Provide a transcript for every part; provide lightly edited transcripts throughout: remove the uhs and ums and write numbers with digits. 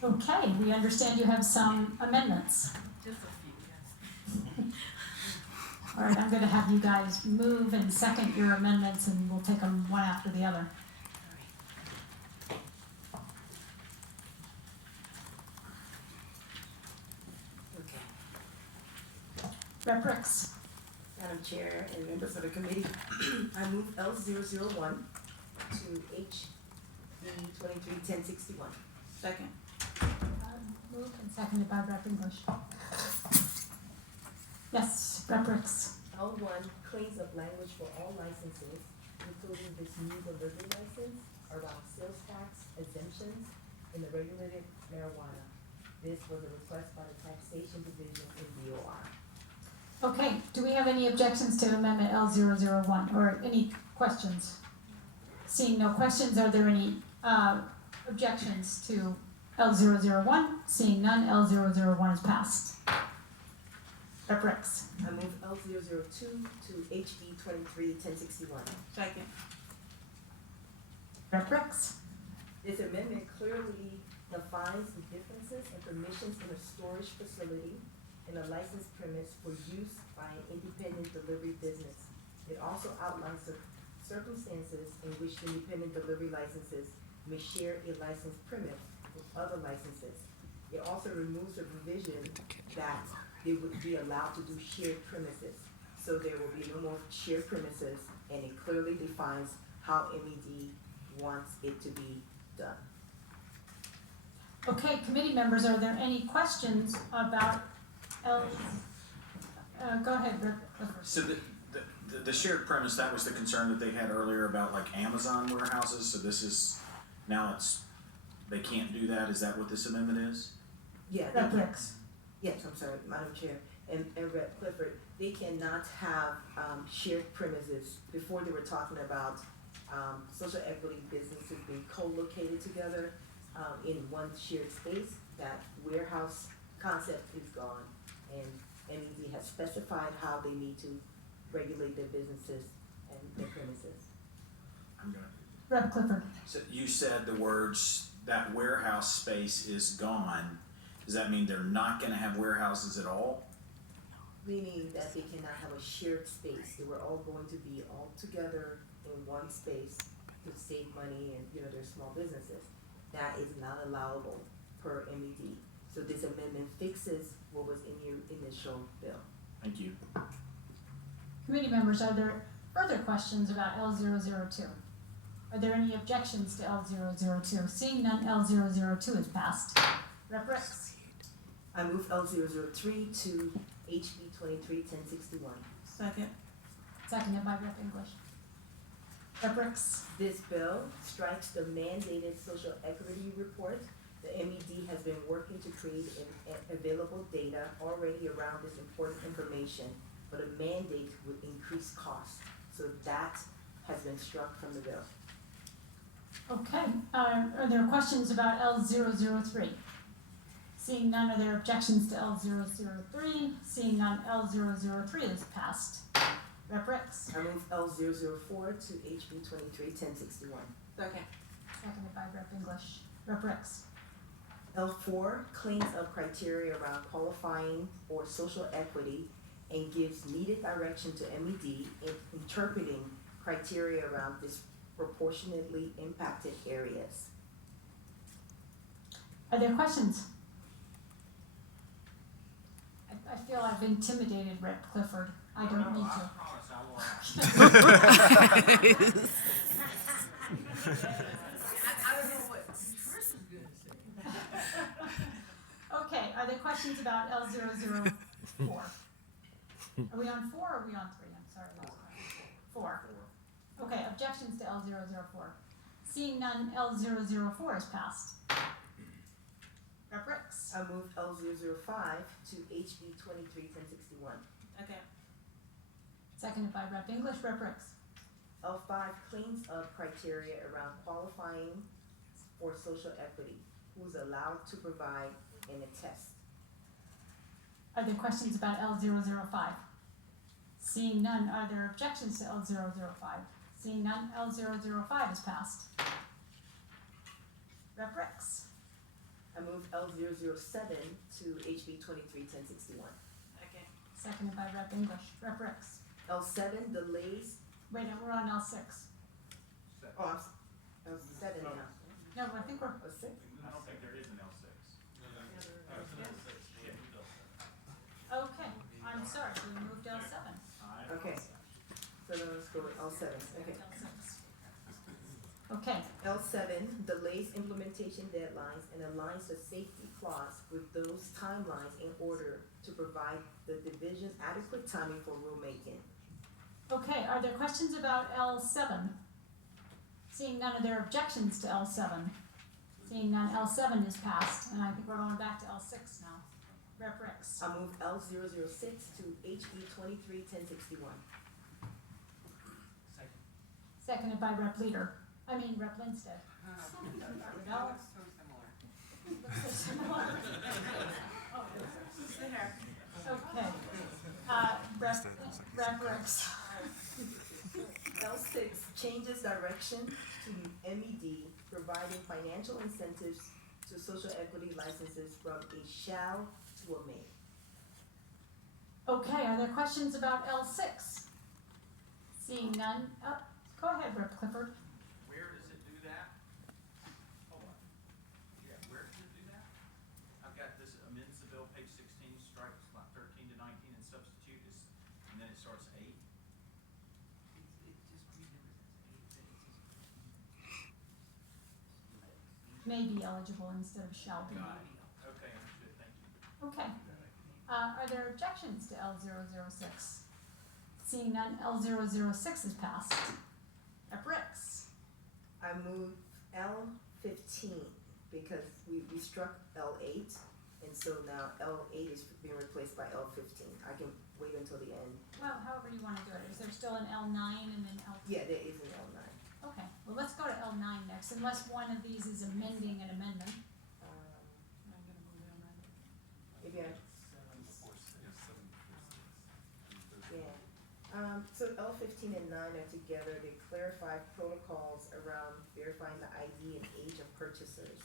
Okay, we understand you have some amendments. Just a few, yes. All right, I'm gonna have you guys move and second your amendments, and we'll take them one after the other. Okay. Rep. Ricks, Madam Chair and members of the committee, I move L001 to HB 231061. Second. moved and seconded by Rep. English. Yes, Rep. Ricks. L1 cleans up language for all licenses, including this new delivery license around sales tax exemptions in the regulated marijuana. This was a request by the taxation division in DOR. Okay, do we have any objections to Amendment L001, or any questions? Seeing no questions, are there any objections to L001? Seeing none, L001 is passed. Rep. Ricks. I move L002 to HB 231061. Second. Rep. Ricks. This amendment clearly defines the differences and permissions in a storage facility and a licensed premise for use by an independent delivery business. It also outlines the circumstances in which independent delivery licenses may share a licensed premise with other licenses. It also removes the provision that they would be allowed to do shared premises. So there will be no more shared premises, and it clearly defines how MED wants it to be done. Okay, committee members, are there any questions about L? Go ahead, Rep. Clifford. So the shared premise, that was the concern that they had earlier about like Amazon warehouses, so this is, now they can't do that, is that what this amendment is? Yeah, Rep. Ricks. yes, I'm sorry, Madam Chair, and Rep. Clifford, they cannot have, shared premises. Before they were talking about, social equity businesses being co-located together, in one shared space. That warehouse concept is gone, and MED has specified how they need to regulate their businesses and their premises. I'm going. Rep. Clifford. So you said the words, that warehouse space is gone, does that mean they're not gonna have warehouses at all? Meaning that they cannot have a shared space. They were all going to be all together in one space to save money and, they're small businesses. That is not allowable per MED. So this amendment fixes what was in your initial bill. Thank you. Committee members, are there further questions about L002? Are there any objections to L002? Seeing none, L002 is passed. Rep. Ricks. I move L003 to HB 231061. Second. Seconded by Rep. English. Rep. Ricks. This bill strikes the mandated social equity report. The MED has been working to create available data already around this important information, but a mandate would increase costs. So that has been struck from the bill. Okay, are there questions about L003? Seeing none, are there objections to L003? Seeing none, L003 is passed. Rep. Ricks. I move L004 to HB 231061. Second. Seconded by Rep. English. Rep. Ricks. L4 cleans up criteria around qualifying for social equity and gives needed direction to MED in interpreting criteria around disproportionately impacted areas. Are there questions? I feel I've intimidated Rep. Clifford. I don't need to. I don't know what Chris is gonna say. Okay, are there questions about L004? Are we on 4 or are we on 3? I'm sorry, I lost track. 4. Okay, objections to L004. Seeing none, L004 is passed. Rep. Ricks. I move L005 to HB 231061. Okay. Seconded by Rep. English. Rep. Ricks. L5 cleans up criteria around qualifying for social equity, who's allowed to provide and attest. Are there questions about L005? Seeing none, are there objections to L005? Seeing none, L005 is passed. Rep. Ricks. I I move L007 to HB 23-1061. Okay. Seconded by Rep. English. Rep. Ricks. L7, delays, Wait, no, we're on L6. oh, L7 now. No, I think we're, L6? I don't think there is an L six. okay, I'm sorry, we moved to L7. Okay, so then let's go with L7, okay. L6. Okay, L7, delays implementation deadlines and aligns the safety clause with those timelines in order to provide the division adequate timing for rulemaking. okay, are there questions about L7? Seeing none, are there objections to L7? Seeing none, L7 is passed, and I think we're going back to L6 now. Rep. Ricks. I move L006 to HB 23-1061. Seconded by Rep. Rep. Lindstedt. No? Looks so similar. Looks so similar. There. Okay, Rep. Ricks. L6, changes direction to MED, providing financial incentives to social equity licenses from a shall to a may. Okay, are there questions about L6? Seeing none, go ahead, Rep. Clifford. Where does it do that? Hold on. Yeah, where does it do that? I've got this amends the bill, page 16, strikes like 13 to 19 and substitute is, and then it starts 8. It just renumbers as 8. May be eligible instead of shall be. Got it. Okay, understood, thank you. Okay, are there objections to L006? Seeing none, L006 is passed. Rep. Ricks. I move L15 because we struck L8, and so now L8 is being replaced by L15. I can wait until the end. Well, however you wanna do it, is there still an L9 and then L? Yeah, there is an L9. Okay, well, let's go to L9 next, unless one of these is amending an amendment. I'm gonna move it on that. Maybe I, yeah. So L15 and 9 are together. They clarify protocols around verifying the ID and age of purchasers.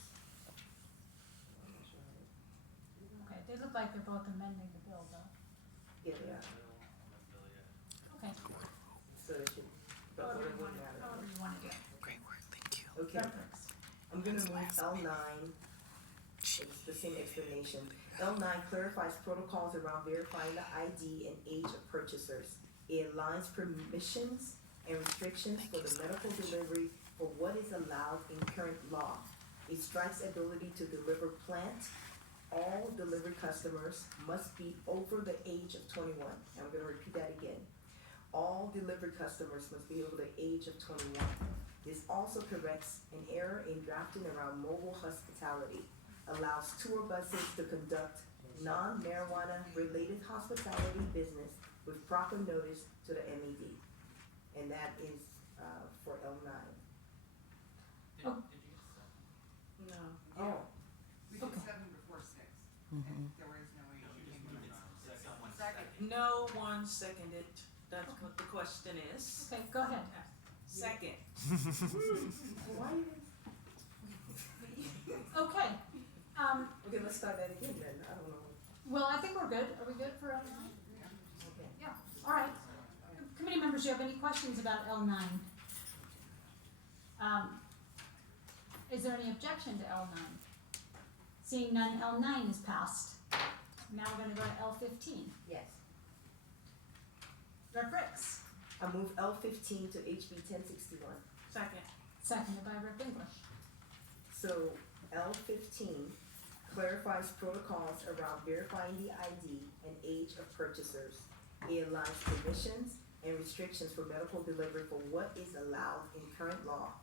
I'm not sure how Okay, they look like they're both amending the bill though. Yeah, they are. Okay, So it should, but however it you wouldn't wanna, matter. however you wanna do it. Okay, Rep. Ricks. I'm gonna move L9. It's the same explanation. L9 clarifies protocols around verifying the ID and age of purchasers. It aligns permissions and restrictions for the medical delivery for what is allowed in current law. It strikes ability to deliver plant. All delivery customers must be over the age of 21. I'm gonna repeat that again. All delivery customers must be over the age of 21. This also corrects an error in drafting around mobile hospitality, allows tour buses to conduct non-marijuana related hospitality business with proper notice to the MED. And that is for L9. Did Oh. you get that? No. Oh, We Okay. did 7 before 6. And there was no way No, you you came just in. moved it. Someone Second. No one seconded. That's what the question is. Okay, go ahead. Second. why you Okay, okay, let's start that again then. I don't know. well, I think we're good. Are we good for L9? Okay. Yeah, all right. Committee members, do you have any questions about L9? Is there any objection to L9? Seeing none, L9 is passed. Now we're gonna go to L15. Yes. Rep. Ricks, I move L15 to HB 1061. Second. seconded by Rep. English. So L15 clarifies protocols around verifying the ID and age of purchasers. It aligns permissions and restrictions for medical delivery for what is allowed in current law.